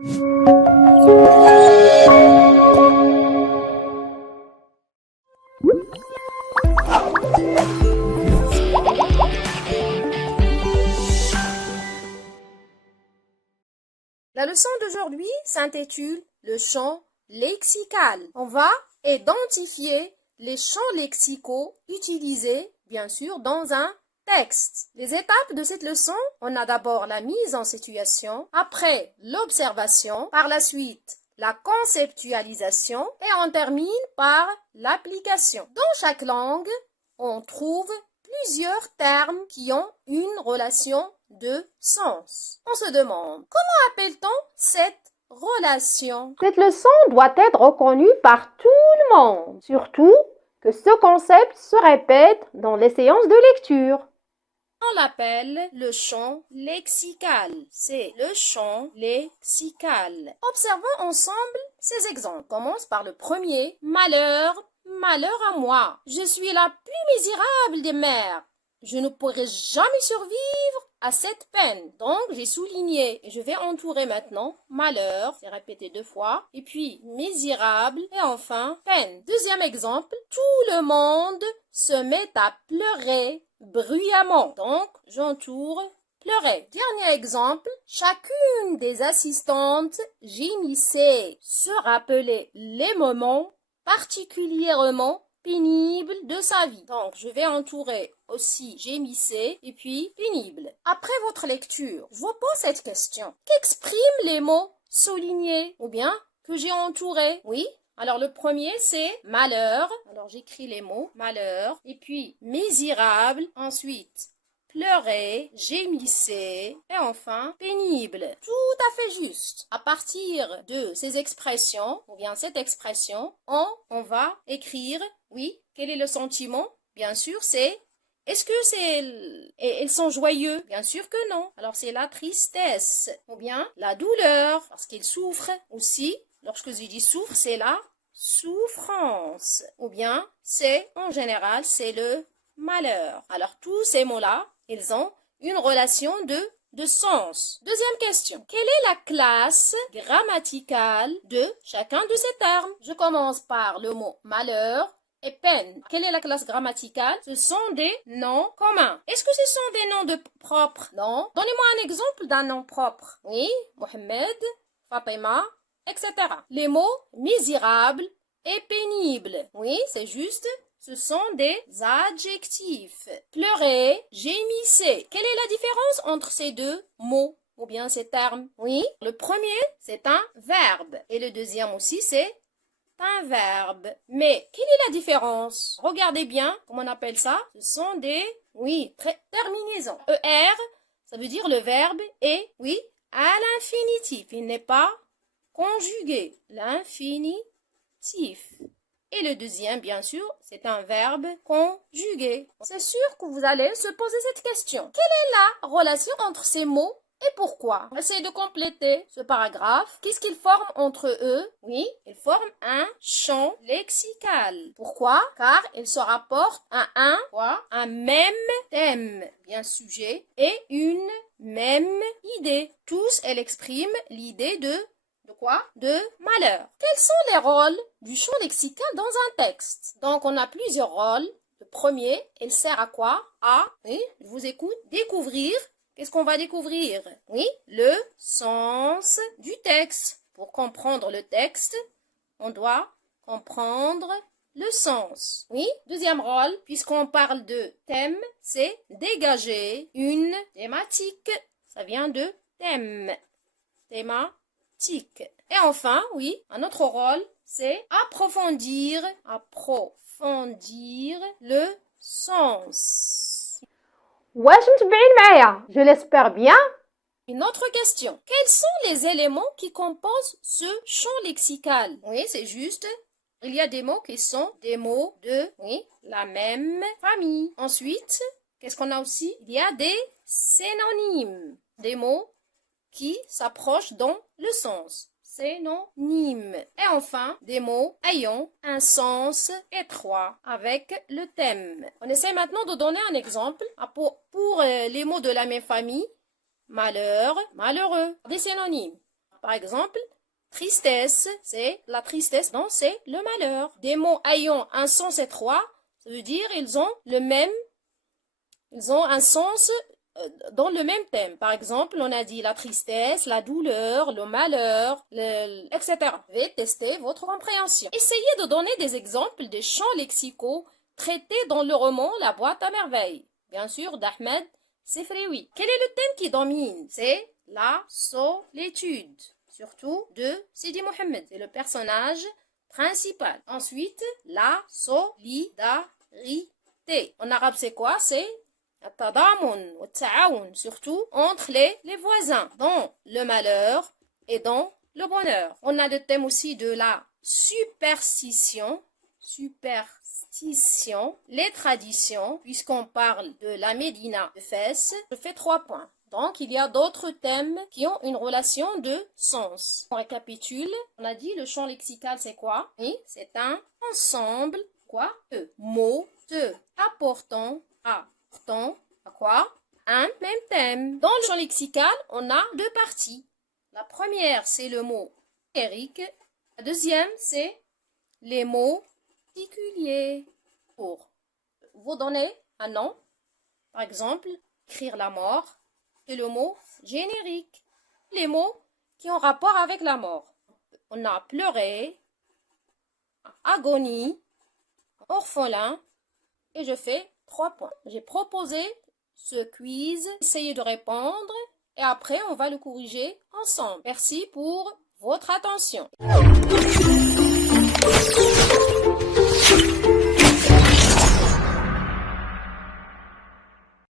La leçon d'aujourd'hui s'intitule le champ lexical. On va identifier les champs lexicaux utilisés, bien sûr, dans un texte. Les étapes de cette leçon, on a d'abord la mise en situation, après l'observation, par la suite la conceptualisation et on termine par l'application. Dans chaque langue, on trouve plusieurs termes qui ont une relation de sens. On se demande, comment appelle-t-on cette relation? Cette leçon doit être reconnue par tout le monde, surtout que ce concept se répète dans les séances de lecture. On l'appelle le champ lexical. C'est le champ lexical. Observons ensemble ces exemples. On commence par le premier. Malheur, malheur à moi. Je suis la plus misérable des mères. Je ne pourrai jamais survivre à cette peine. Donc, j'ai souligné et je vais entourer maintenant malheur, c'est répété 2 fois, et puis misérable et enfin peine. Deuxième exemple, tout le monde se met à pleurer bruyamment. Donc, j'entoure pleurer. Dernier exemple, chacune des assistantes gémissait, se rappelait les moments particulièrement pénible de sa vie. Donc, je vais entourer aussi gémissez et puis pénible. Après votre lecture, je vous pose cette question. Qu'expriment les mots soulignés ou bien que j'ai entourés? Oui. Alors, le premier, c'est malheur. Alors, j'écris les mots malheur. Et puis, misérable. Ensuite, pleurer, gémissez et enfin pénible. Tout à fait juste. À partir de ces expressions, ou bien cette expression, on va écrire, oui, quel est le sentiment? Bien sûr, c'est, est-ce que c'est, elles sont joyeux? Bien sûr que non. Alors c'est la tristesse, ou bien la douleur, parce qu'ils souffrent aussi. Lorsque je dis souffre, c'est la souffrance. Ou bien c'est, en général, c'est le malheur. Alors tous ces mots-là, ils ont une relation de sens. Deuxième question. Quelle est la classe grammaticale de chacun de ces termes? Je commence par le mot malheur et peine. Quelle est la classe grammaticale? Ce sont des noms communs. Est-ce que ce sont des noms de propres? Non. Donnez-moi un exemple d'un nom propre. Oui, Mohamed, Fatima, etc. Les mots misérable et pénible. Oui, c'est juste. Ce sont des adjectifs. Pleurer, gémissez. Quelle est la différence entre ces deux mots ou bien ces termes? Oui, le premier, c'est un verbe. Et le deuxième aussi, c'est un verbe. Mais quelle est la différence? Regardez bien, comment on appelle ça? Ce sont des, oui, terminaisons. ER, ça veut dire le verbe et, oui, à l'infinitif. Il n'est pas conjugué. L'infinitif. Et le deuxième, bien sûr, c'est un verbe conjugué. C'est sûr que vous allez se poser cette question. Quelle est la relation entre ces mots et pourquoi? Essayez de compléter ce paragraphe. Qu'est-ce qu'ils forment entre eux? Oui, ils forment un champ lexical. Pourquoi? Car ils se rapportent à un même thème, bien sujet, et une même idée. Tous, elles expriment l'idée de quoi? De malheur. Quels sont les rôles du champ lexical dans un texte? Donc, on a plusieurs rôles. Le premier, il sert à quoi? À, oui, je vous écoute, découvrir. Qu'est-ce qu'on va découvrir? Oui, le sens du texte. Pour comprendre le texte, on doit comprendre le sens. Oui, deuxième rôle, puisqu'on parle de thème, c'est dégager une thématique. Ça vient de thème. Thématique. Et enfin, oui, un autre rôle, c'est approfondir le sens. واش متبعين معايا؟ Je l'espère bien. Une autre question. Quels sont les éléments qui composent ce champ lexical? Oui, c'est juste. Il y a des mots qui sont des mots de, oui, la même famille. Ensuite, qu'est-ce qu'on a aussi? Il y a des synonymes. Des mots qui s'approchent dans le sens. Synonymes. Et enfin, des mots ayant un sens étroit avec le thème. On essaie maintenant de donner un exemple pour les mots de la même famille. Malheur, malheureux. Des synonymes. Par exemple, tristesse, c'est la tristesse, non, c'est le malheur. Des mots ayant un sens étroit, ça veut dire ils ont un sens dans le même thème. Par exemple, on a dit la tristesse, la douleur, le malheur, etc. Je vais tester votre compréhension. Essayez de donner des exemples de champs lexicaux traités dans le roman La boîte à merveilles. Bien sûr, d'Ahmed Sefrioui. Quel est le thème qui domine? C'est la solitude. Surtout de Sidi Mohamed. C'est le personnage principal. Ensuite, la solidarité. En arabe, c'est quoi? C'est التضامن والتعاون, surtout entre les voisins, dans le malheur et dans le bonheur. On a le thème aussi de la superstition, les traditions, puisqu'on parle de la Médina de Fès. Je fais 3 points. Donc, il y a d'autres thèmes qui ont une relation de sens. On récapitule. On a dit le champ lexical, c'est quoi? Oui, c'est un ensemble, quoi? De mots, apportant à quoi? Un même thème. Dans le champ lexical, on a 2 parties. La première, c'est le mot générique. La deuxième, c'est les mots particuliers. Pour vous donner un nom, par exemple, écrire la mort, c'est le mot générique. Les mots qui ont rapport avec la mort. On a pleuré, agonie, orphelin, et je fais 3 points. J'ai proposé ce quiz, essayez de répondre et après on va le corriger ensemble. Merci pour votre attention.